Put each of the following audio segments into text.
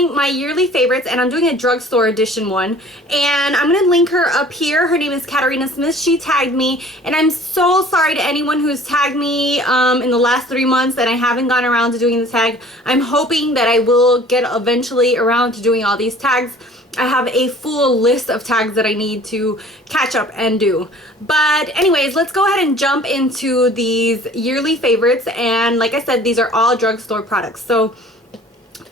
doing my yearly favorites, and I'm doing a drugstore edition one, and I'm gonna link her up here. Her name is Katarina Smith. She tagged me, and I'm so sorry to anyone who's tagged me in the last 3 months and I haven't gone around to doing the tag. I'm hoping that I will get eventually around to doing all these tags. I have a full list of tags that I need to catch up and do. But anyways, let's go ahead and jump into these yearly favorites. And like I said, these are all drugstore products. So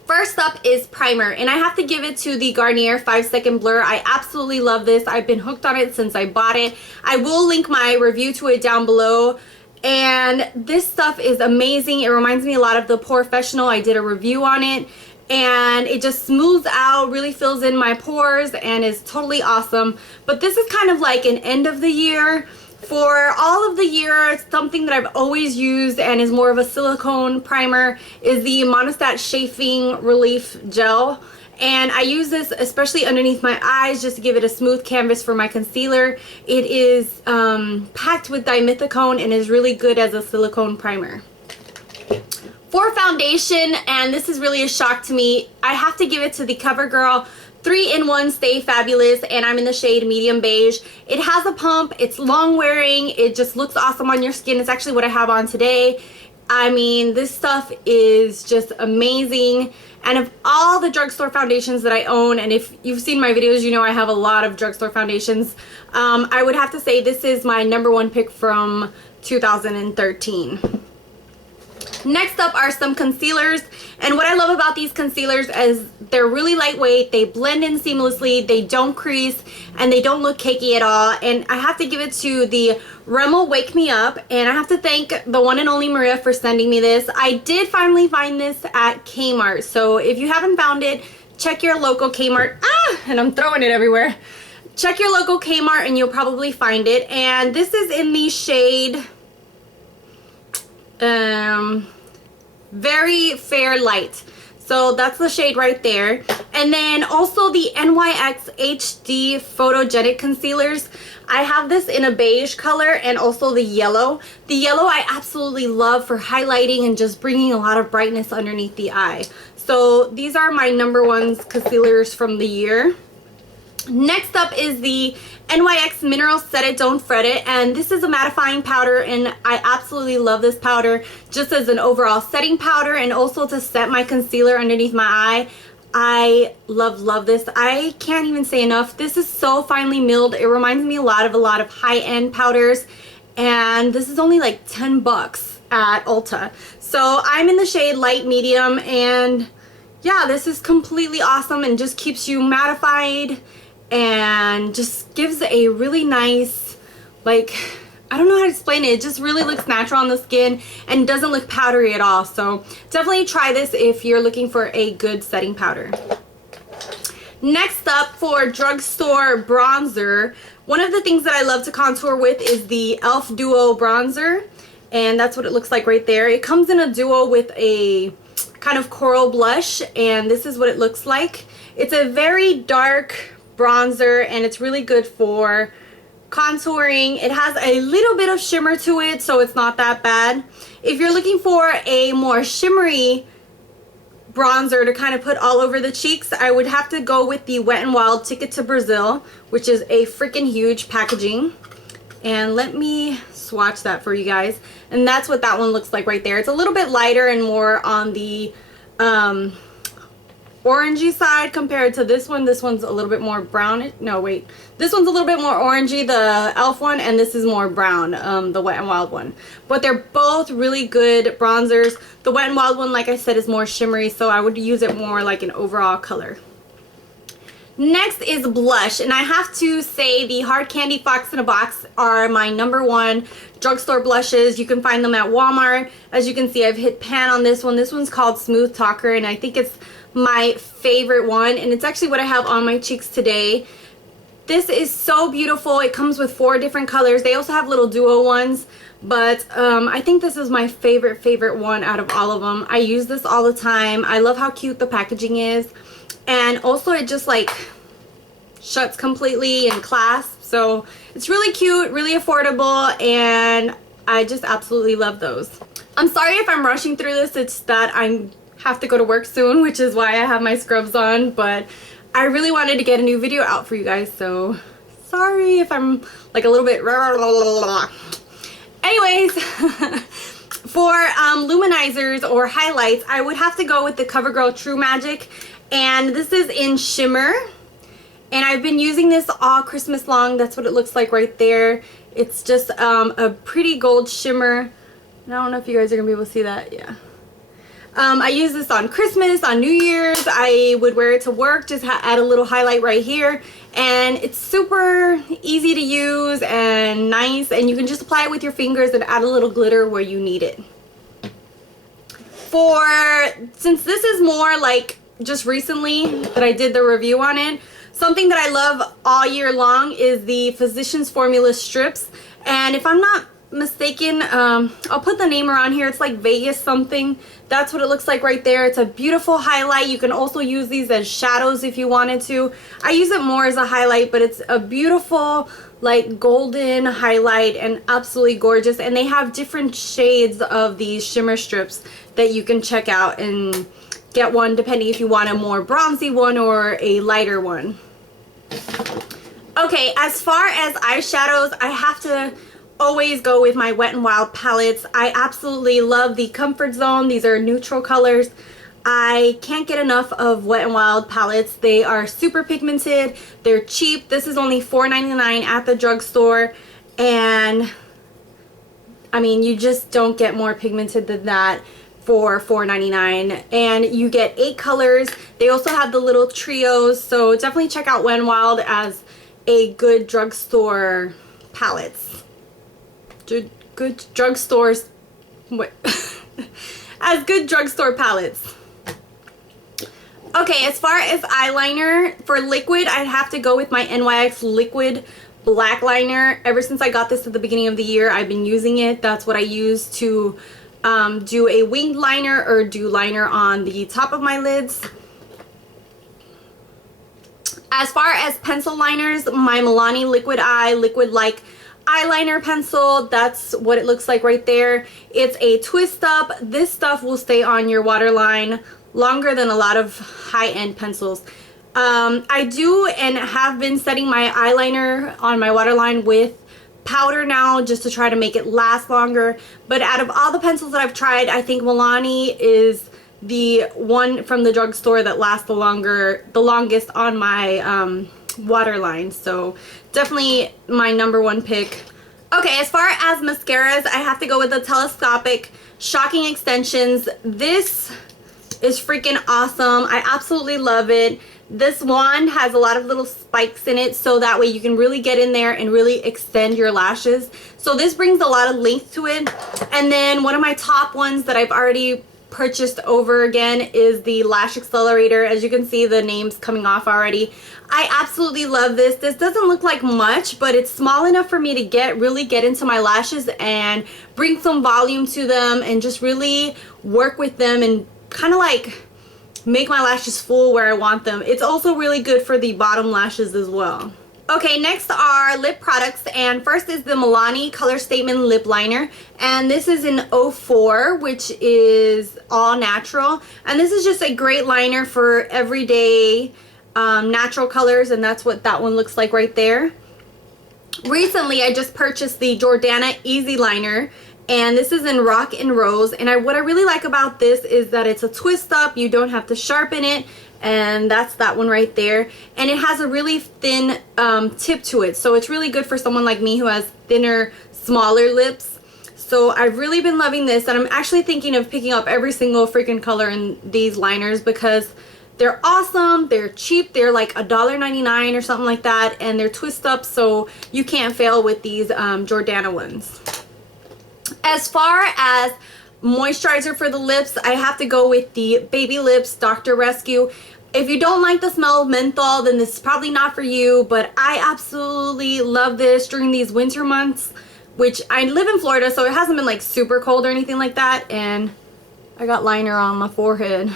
first up is primer, and I have to give it to the Garnier 5-Second Blur. I absolutely love this. I've been hooked on it since I bought it. I will link my review to it down below. And this stuff is amazing. It reminds me a lot of the Professional. I did a review on it. And it just smooths out, really fills in my pores, and is totally awesome. But this is kind of like an end of the year. For all of the year, something that I've always used and is more of a silicone primer is the Monistat Chafing Relief Gel. And I use this especially underneath my eyes just to give it a smooth canvas for my concealer. It is packed with dimethicone and is really good as a silicone primer. For foundation, and this is really a shock to me, I have to give it to the Covergirl 3-in-1 Stay Fabulous, and I'm in the shade Medium Beige. It has a pump, it's long wearing, it just looks awesome on your skin. It's actually what I have on today. I mean, this stuff is just amazing. And of all the drugstore foundations that I own, and if you've seen my videos, you know I have a lot of drugstore foundations, I would have to say this is my #1 pick from 2013. Next up are some concealers, and what I love about these concealers is they're really lightweight, they blend in seamlessly, they don't crease, and they don't look cakey at all. And I have to give it to the Rimmel Wake Me Up, and I have to thank the one and only Maria for sending me this. I did finally find this at Kmart, so if you haven't found it, check your local Kmart. And I'm throwing it everywhere. Check your local Kmart and you'll probably find it. And this is in the shade Very Fair Light. So that's the shade right there. And then also the NYX HD Photogenic Concealers. I have this in a beige color and also the yellow. The yellow I absolutely love for highlighting and just bringing a lot of brightness underneath the eye. So these are my #1 concealers from the year. Next up is the NYX Mineral Set It Don't Fret It, and this is a mattifying powder, and I absolutely love this powder just as an overall setting powder and also to set my concealer underneath my eye. I love this. I can't even say enough. This is so finely milled. It reminds me a lot of high-end powders, and this is only like 10 bucks at Ulta. So I'm in the shade Light Medium, and yeah, this is completely awesome and just keeps you mattified and just gives a really nice, like, I don't know how to explain it. It just really looks natural on the skin and doesn't look powdery at all. So definitely try this if you're looking for a good setting powder. Next up, for drugstore bronzer, one of the things that I love to contour with is the e.l.f. Duo bronzer, and that's what it looks like right there. It comes in a duo with a kind of coral blush, and this is what it looks like. It's a very dark bronzer, and it's really good for contouring. It has a little bit of shimmer to it, so it's not that bad. If you're looking for a more shimmery bronzer to kind of put all over the cheeks, I would have to go with the Wet n Wild Ticket to Brazil, which is a freaking huge packaging. And let me swatch that for you guys. And that's what that one looks like right there. It's a little bit lighter and more on the orangey side compared to this one. This one's a little bit more brown. No, wait. This one's a little bit more orangey, the e.l.f. one, and this is more brown, the Wet n Wild one. But they're both really good bronzers. The Wet n Wild one, like I said, is more shimmery, so I would use it more like an overall color. Next is blush, and I have to say the Hard Candy Fox in a Box are my #1 drugstore blushes. You can find them at Walmart. As you can see, I've hit pan on this one. This one's called Smooth Talker, and I think it's my favorite one, and it's actually what I have on my cheeks today. This is so beautiful. It comes with 4 different colors. They also have little duo ones, but I think this is my favorite one out of all of them. I use this all the time. I love how cute the packaging is, and also it just like shuts completely and clasps, so it's really cute, really affordable, and I just absolutely love those. I'm sorry if I'm rushing through this. It's that I'm have to go to work soon, which is why I have my scrubs on, but I really wanted to get a new video out for you guys, so sorry if I'm like a little bit anyways. For luminizers or highlights, I would have to go with the Covergirl Trumagic, and this is in Shimmer, and I've been using this all Christmas long. That's what it looks like right there. It's just a pretty gold shimmer. I don't know if you guys are gonna be able to see that. Yeah. I use this on Christmas, on New Year's. I would wear it to work, just add a little highlight right here, and it's super easy to use and nice, and you can just apply it with your fingers and add a little glitter where you need it. Since this is more like just recently that I did the review on it, something that I love all year long is the Physicians Formula strips, and if I'm not mistaken, I'll put the name around here. It's like Vegas something. That's what it looks like right there. It's a beautiful highlight. You can also use these as shadows if you wanted to. I use it more as a highlight, but it's a beautiful like golden highlight and absolutely gorgeous, and they have different shades of these shimmer strips that you can check out and get one depending if you want a more bronzy one or a lighter one. Okay, as far as eyeshadows, I have to always go with my Wet n Wild palettes. I absolutely love the Comfort Zone. These are neutral colors. I can't get enough of Wet n Wild palettes. They are super pigmented. They're cheap. This is only $4.99 at the drugstore, and I mean, you just don't get more pigmented than that for $4.99, and you get 8 colors. They also have the little trios, so definitely check out Wet n Wild as a good drugstore palettes. Good drugstores, as good drugstore palettes. Okay, as far as eyeliner, for liquid, I'd have to go with my NYX liquid black liner. Ever since I got this at the beginning of the year, I've been using it. That's what I use to do a winged liner or do liner on the top of my lids. As far as pencil liners, my Milani Liquid Eye Liquid Like eyeliner pencil, that's what it looks like right there. It's a twist up. This stuff will stay on your waterline longer than a lot of high-end pencils. I do and have been setting my eyeliner on my waterline with powder now just to try to make it last longer, but out of all the pencils that I've tried, I think Milani is the one from the drugstore that lasts the longest on my waterline, so definitely my #1 pick. Okay, as far as mascaras, I have to go with the Telescopic Shocking Extensions. This is freaking awesome. I absolutely love it. This wand has a lot of little spikes in it, so that way you can really get in there and really extend your lashes. So this brings a lot of length to it. And then one of my top ones that I've already purchased over again is the Lash Accelerator. As you can see, the name's coming off already. I absolutely love this. This doesn't look like much, but it's small enough for me to really get into my lashes and bring some volume to them and just really work with them and kind of like make my lashes full where I want them. It's also really good for the bottom lashes as well. Okay, next are lip products, and first is the Milani Colorstatement Lip Liner, and this is in 04, which is all natural, and this is just a great liner for everyday natural colors, and that's what that one looks like right there. Recently, I just purchased the Jordana Easy Liner, and this is in Rock and Rose, and what I really like about this is that it's a twist up. You don't have to sharpen it, and that's that one right there, and it has a really thin tip to it, so it's really good for someone like me who has thinner, smaller lips. So I've really been loving this, and I'm actually thinking of picking up every single freaking color in these liners because they're awesome, they're cheap, they're like $1.99 or something like that, and they're twist up, so you can't fail with these Jordana ones. As far as moisturizer for the lips, I have to go with the Baby Lips Dr. Rescue. If you don't like the smell of menthol, then this is probably not for you, but I absolutely love this during these winter months, which I live in Florida, so it hasn't been like super cold or anything like that, and I got liner on my forehead.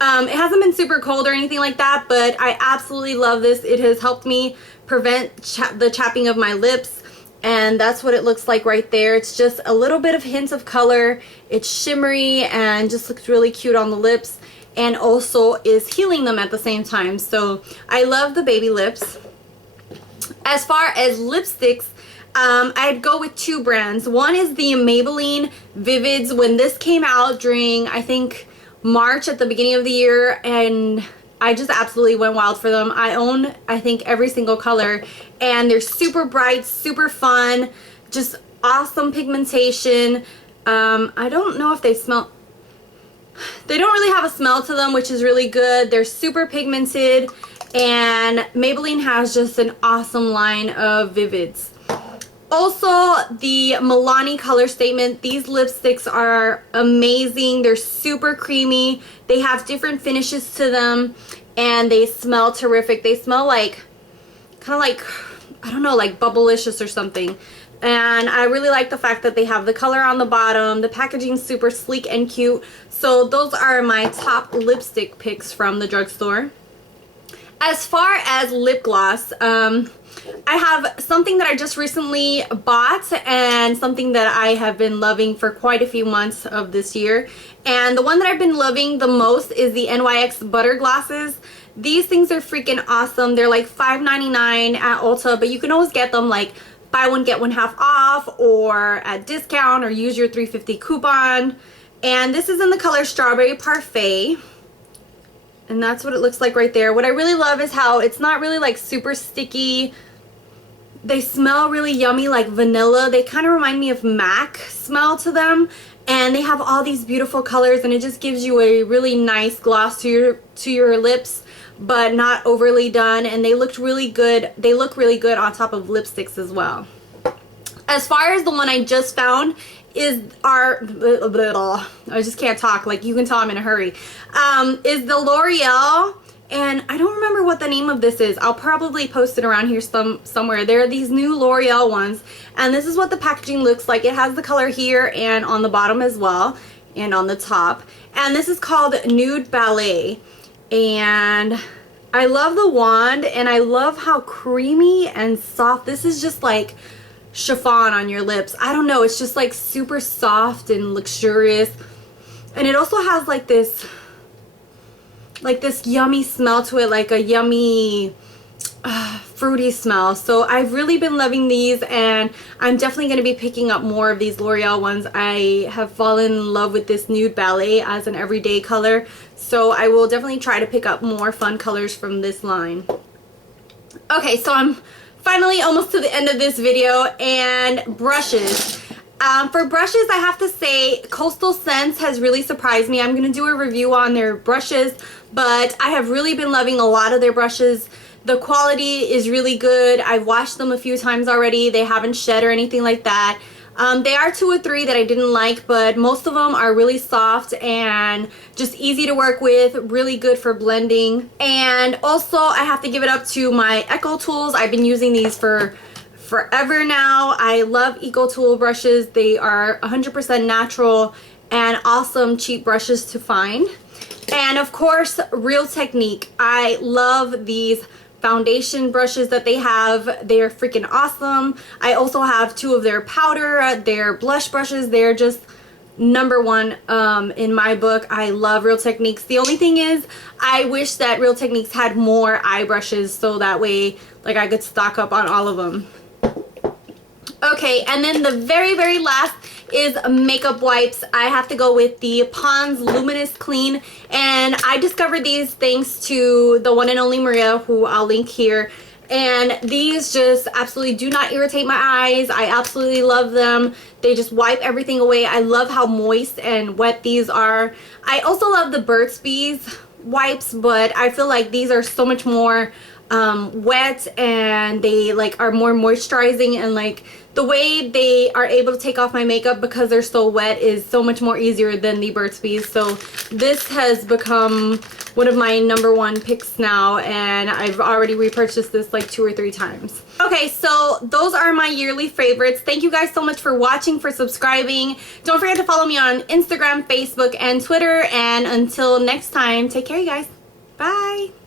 It hasn't been super cold or anything like that, but I absolutely love this. It has helped me prevent the chapping of my lips. and that's what it looks like right there. It's just a little bit of hints of color. It's shimmery and just looks really cute on the lips, and also is healing them at the same time. So I love the baby lips. As far as lipsticks, I'd go with two brands. One is the Maybelline Vivids. When this came out during, I think, March at the beginning of the year, and I just absolutely went wild for them. I own, I think, every single color, and they're super bright, super fun, just awesome pigmentation. I don't know if they smell, they don't really have a smell to them, which is really good. They're super pigmented, and Maybelline has just an awesome line of Vivids. Also, the Milani Colorstatement. These lipsticks are amazing. They're super creamy. They have different finishes to them, and they smell terrific. They smell like, kind of like, I don't know, like Bubblicious or something. And I really like the fact that they have the color on the bottom. The packaging's super sleek and cute. So those are my top lipstick picks from the drugstore. As far as lip gloss, I have something that I just recently bought and something that I have been loving for quite a few months of this year. And the one that I've been loving the most is the NYX Butter Glosses. These things are freaking awesome. They're like $5.99 at Ulta, but you can always get them like buy one get one half off, or at discount, or use your $3.50 coupon. And this is in the color Strawberry Parfait. And that's what it looks like right there. What I really love is how it's not really like super sticky. They smell really yummy, like vanilla. They kind of remind me of MAC smell to them. And they have all these beautiful colors, and it just gives you a really nice gloss to your lips, but not overly done. And they look really good. They look really good on top of lipsticks as well. As far as the one I just found is our, I just can't talk, like you can tell I'm in a hurry, is the Loreal. And I don't remember what the name of this is. I'll probably post it around here somewhere. There are these new L'Oreal ones, and this is what the packaging looks like. It has the color here and on the bottom as well, and on the top. And this is called Nude Ballet. And I love the wand, and I love how creamy and soft. This is just like chiffon on your lips. I don't know. It's just like super soft and luxurious. And it also has like this yummy smell to it, like a yummy fruity smell. So I've really been loving these, and I'm definitely going to be picking up more of these L'Oreal ones. I have fallen in love with this Nude Ballet as an everyday color, so I will definitely try to pick up more fun colors from this line. Okay, so I'm finally almost to the end of this video, and brushes. For brushes, I have to say Coastal Scents has really surprised me. I'm going to do a review on their brushes, but I have really been loving a lot of their brushes. The quality is really good. I've washed them a few times already. They haven't shed or anything like that. There are 2 or 3 that I didn't like, but most of them are really soft and just easy to work with, really good for blending. And also, I have to give it up to my Eco Tools. I've been using these for forever now. I love Eco Tool brushes. They are 100% natural and awesome cheap brushes to find. And of course, Real Technique. I love these foundation brushes that they have. They're freaking awesome. I also have 2 of their powder, their blush brushes. They're just #1 in my book. I love Real Techniques. The only thing is, I wish that Real Techniques had more eye brushes, so that way like I could stock up on all of them. Okay, and then the very last is makeup wipes. I have to go with the Pond's Luminous Clean, and I discovered these thanks to the one and only Maria, who I'll link here. And these just absolutely do not irritate my eyes. I absolutely love them. They just wipe everything away. I love how moist and wet these are. I also love the Burt's Bees wipes, but I feel like these are so much more wet, and they like are more moisturizing, and like the way they are able to take off my makeup because they're so wet is so much more easier than the Burt's Bees. So this has become one of my #1 picks now, and I've already repurchased this like 2 or 3 times. Okay, so those are my yearly favorites. Thank you guys so much for watching, for subscribing. Don't forget to follow me on Instagram, Facebook, and Twitter. And until next time, take care, you guys. Bye.